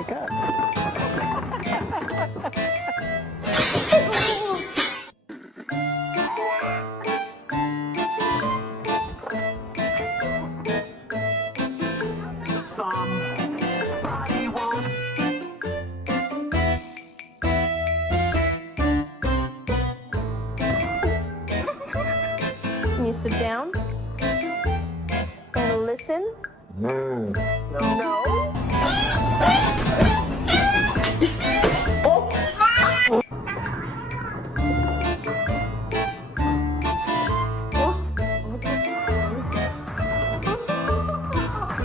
Teka. Somebody won't. Can you sit down and listen? No. No?